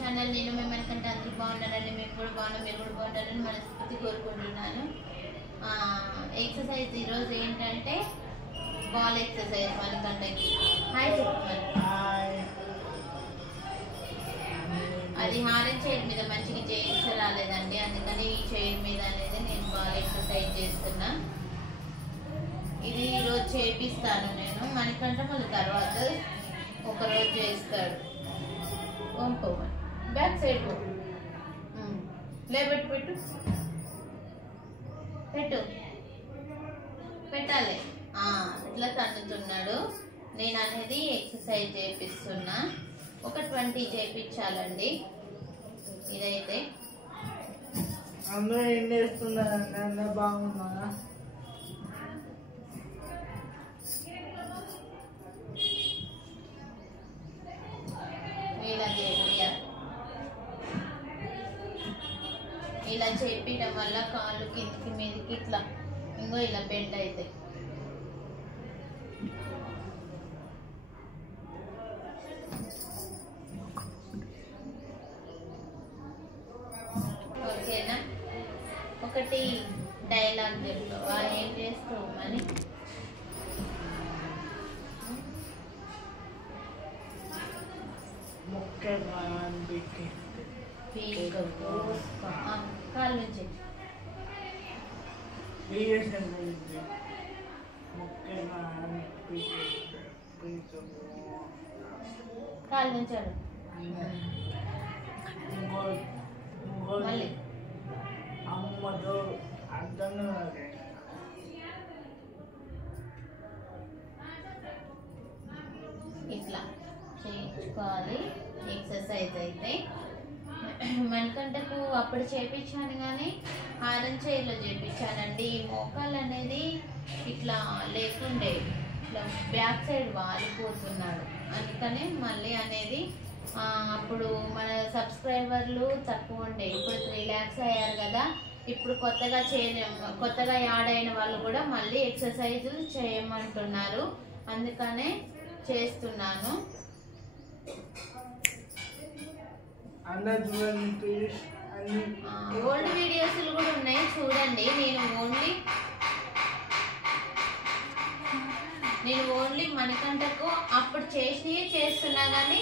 Channel. నేను మిమ్మల్ని అందరూ బాగున్నారని, మేము కూడా బాగున్నాం, మీరు కూడా బాగుంటారని మనస్ఫూర్తి కోరుకుంటున్నాను. ఎక్సర్సైజ్ ఈరోజు ఏంటంటే బాల్ ఎక్సర్సైజ్. మనకంటే హాయ్ చెప్పమని, అది హారన్ చైర్ మీద మంచిగా చేయించరాలేదండి, అందుకని ఈ చైర్ మీద అనేది నేను బాల్ ఎక్సర్సైజ్ చేస్తున్నా. ఇది ఈరోజు చేపిస్తాను నేను. మనకంటే మళ్ళీ తర్వాత ఒకరోజు చేస్తాడు. పంపమని బ్యాక్ సైడ్ లేబెట్టు పెట్టు పెట్టు పెట్టాలి. ఇట్లా తన్నుతున్నాడు. నేను అనేది ఎక్సర్సైజ్ చేపిస్తున్నా. ఒక 20 చేపించాలండి. ఇదైతే అందరూ ఏం చేస్తున్నారండి? అందరూ బాగున్నారా? ఇలా చేపించడం వల్ల కాళ్ళు కిందికి మీదకి ఇట్లా ఇంకో ఇలా బెండ్ అవుతాయి. ఓకేనా? ఒకటి డైలాగ్ చెప్తావా? ఏం చేస్తావు అని? కాలు నుంచి కాలు నుంచాడు. మళ్ళీ అమ్మతో అర్థం ఇట్లా చేయించుకోవాలి ఎక్సర్సైజ్ అయితే. మనకంటకు అప్పుడు చేపించాను కానీ హారన్ చైర్లో చేపించానండి. మోకాలు అనేది ఇట్లా లేకుండే, ఇట్లా బ్యాక్ సైడ్ వాలిపోతున్నాడు. అందుకనే మళ్ళీ అనేది అప్పుడు మన సబ్స్క్రైబర్లు తక్కువ ఉండే, ఇప్పుడు 3 lakhs అయ్యారు కదా. ఇప్పుడు కొత్తగా యాడ్ అయిన వాళ్ళు కూడా మళ్ళీ ఎక్సర్సైజులు చేయమంటున్నారు, అందుకనే చేస్తున్నాను. ఓల్డ్ వీడియోస్ కూడా ఉన్నాయి చూడండి. నేను ఓన్లీ మణికంఠకు అప్పుడు చేసినవి చేస్తున్నా కానీ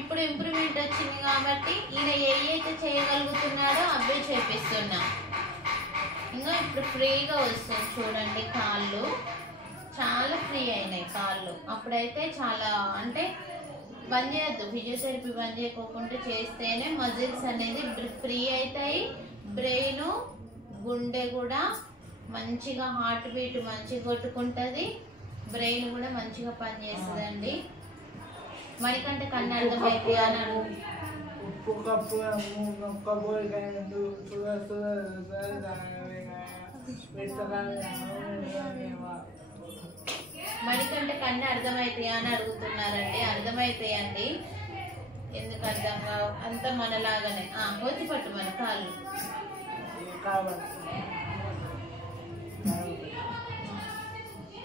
ఇప్పుడు ఇంప్రూవ్మెంట్ వచ్చింది కాబట్టి ఈయన అయితే చేయగలుగుతున్నాడో అవే చేపిస్తున్నా. ఇంకా ఇప్పుడు ఫ్రీగా వస్తుంది చూడండి. కాళ్ళు చాలా ఫ్రీ అయినాయి కాళ్ళు. అప్పుడైతే చాలా అంటే బంద్ చేయొద్దు, ఫిజియోథెరపీ బంద్ చేయకోకుండా చేస్తేనే మజిల్స్ అనేది ఫ్రీ అవుతాయి. బ్రెయిన్ గుండె కూడా మంచిగా హార్ట్ బీట్ మంచిగా కొట్టుకుంటుంది, బ్రెయిన్ కూడా మంచిగా పనిచేస్తుందండి. మణికంఠ కన్ను అర్థమైతే అన్నాడు. మణికంఠ కన్ను అర్థమవుతాయా అని అడుగుతున్నారండి. అర్థమవుతాయండి. ఎందుకు అర్థం కావు? అంత మనలాగానే ఒత్తి పట్టు మన కాళ్ళు.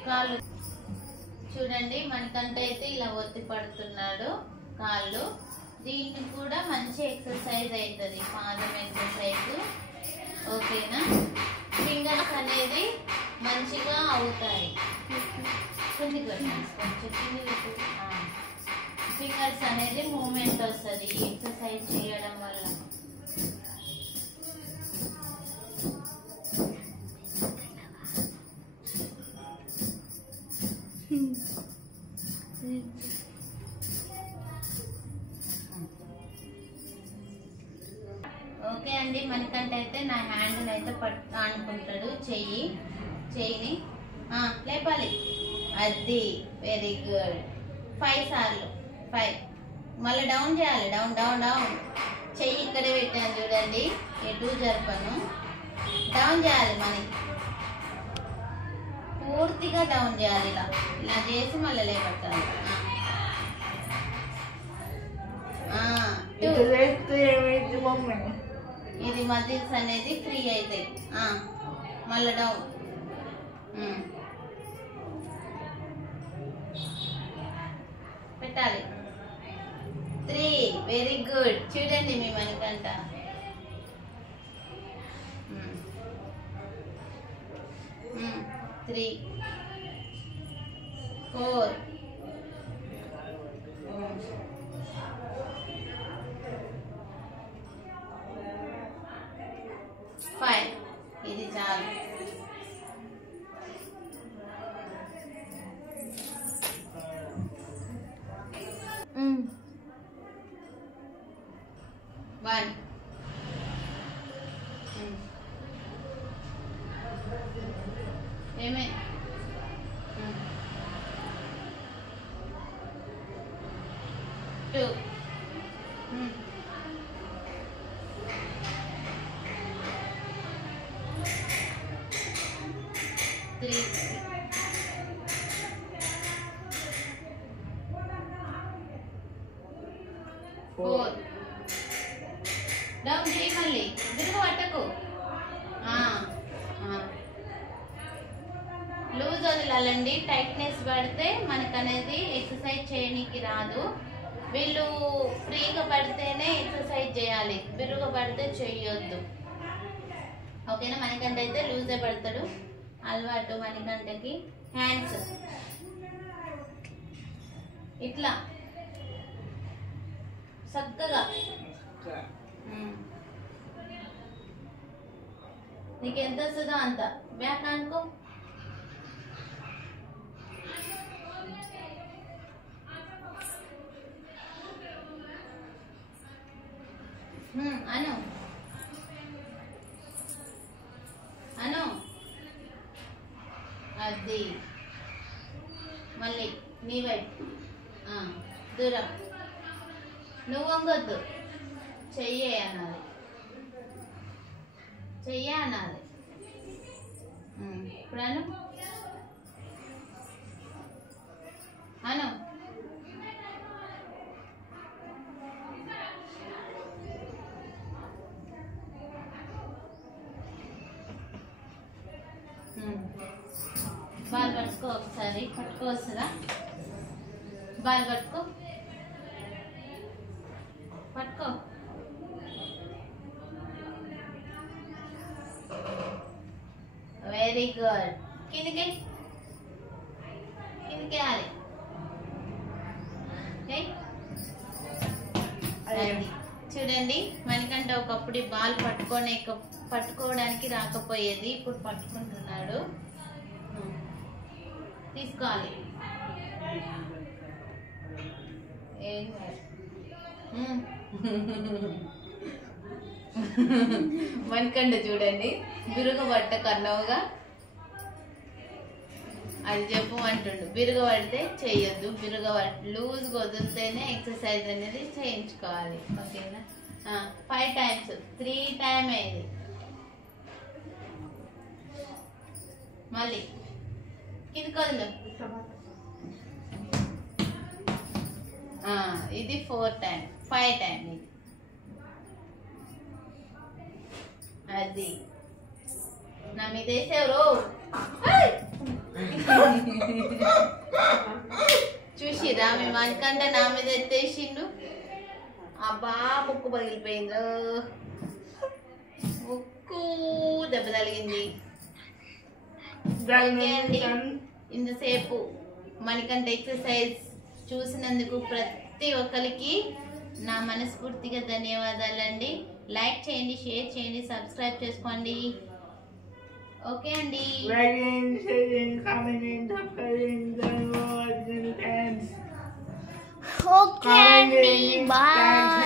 కాళ్ళు చూడండి. మణికంఠ అయితే ఇలా ఒత్తి పడుతున్నాడు కాళ్ళు. దీనికి కూడా మంచి ఎక్సర్సైజ్ అవుతుంది, పాదం ఎక్సర్సైజ్. ఓకేనా? ఫింగర్స్ అనేది మంచిగా అవుతాయి. ఫింగర్స్ అనేది మూమెంట్ వస్తుంది ఎక్సర్సైజ్ చేయడం వల్ల. ఓకే అండి. మణికంఠ అయితే నా హ్యాండ్ అయితే అనుకుంటాడు, చెయ్యిని లేపాలి. అది వెరీ గుడ్. 5 సార్లు 5. మళ్ళీ డౌన్ చేయాలి. Down down down. చెయ్యి ఇక్కడే పెట్టాను చూడండి, ఎటు జరపను. డౌన్ చేయాలి, పూర్తిగా డౌన్ చేయాలి. ఇలా చేసి మళ్ళీ లేపట్టాలి. ఇది మజిల్స్ అనేది ఫ్రీ అవుతాయి. మళ్ళీ డౌన్. పెట్టాలి. 3 వెరీ గుడ్. చూడండి మీ మణికంఠ. 3 4 5. ఇది చాలు. One. Amen. 2. 3. 4. డౌన్ చేయి, మళ్ళీ తిరుగు పట్టకు. లూజ్ వదలాలండి. టైట్నెస్ పడితే మనకు అనేది ఎక్సర్సైజ్ చేయడానికి రాదు. వీళ్ళు ఫ్రీగా పడితేనే ఎక్సర్సైజ్ చేయాలి, బిరుగా పడితే చేయొద్దు. ఓకేనా? మణికంఠ అయితే లూజే పడతాడు. అలవాటు మణికంఠకి. హ్యాండ్స్ ఇట్లా చక్కగా. నీకు ఎంత వస్తుందో అంత బ్యాక్ అనుకో. అను అను అది మళ్ళీ నీ వైపు దూరం. నువ్వు వంగొద్దు, చెయ్యే అనాలి, చెయ్యే అనాలి. ఇప్పుడు అను అను. బాల్ పట్టుకో, ఒకసారి పట్టుకో. వస్తుందా? బాల్ పట్టుకో, పట్టుకో. Very good. కిందికి కిందికి రాలి. చూడండి, మణికంఠ ఒకప్పుడు బాల్ పట్టుకోవడానికి రాకపోయేది, ఇప్పుడు పట్టుకుంటున్నాడు. తీసుకోవాలి. మణికంఠ చూడండి, బిరుగు పట్ట కన్నవుగా అది చెప్పు అంటుండు. బిరుగు పడితే చెయ్యొద్దు, బిరుగు లూజ్ వదిలితేనే ఎక్సర్సైజ్ అనేది చేయించుకోవాలి. ఓకేనా? 5 times. 3 time అయింది. మళ్ళీ కిందికి వదిలు. ఇది 4 time. 5 time ఇది. అది నా మీద వేసేవరు. చూసిరా మీ మణికంఠ నా మీద ఎత్తేసిండు. అబ్బా ముక్కు పగిలిపోయింది, ముక్కు దెబ్బ తగిలింది. ఇంతసేపు మణికంఠ ఎక్సర్సైజ్ చూసినందుకు ప్రతి ఒక్కరికి నా మనస్ఫూర్తిగా ధన్యవాదాలండి. లైక్ చేయండి, షేర్ చేయండి, సబ్స్క్రైబ్ చేసుకోండి. ఓకే అండి. ఓకే అండి, బాయ్.